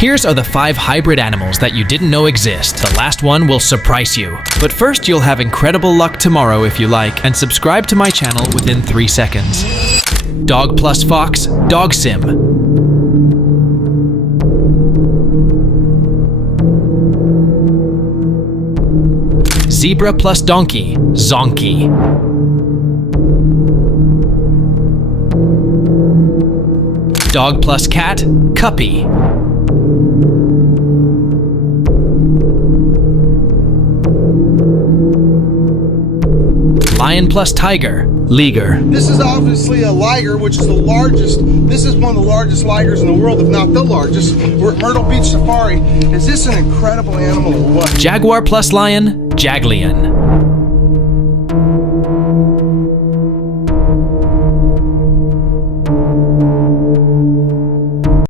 Here's are the 5 hybrid animals that you didn't know exist. The last one will surprise you. But first, you'll have incredible luck tomorrow if you like, and subscribe to my channel within 3 seconds. Dog plus fox, Dogxim. Zebra plus donkey, Zonkey. Dog plus cat, Kuppy. Lion plus tiger, Liger. This is obviously a Liger, which is the largest. This is one of the largest Ligers in the world, if not the largest. We're at Myrtle Beach Safari. Is this an incredible animal or what? Jaguar plus lion, Jaglion.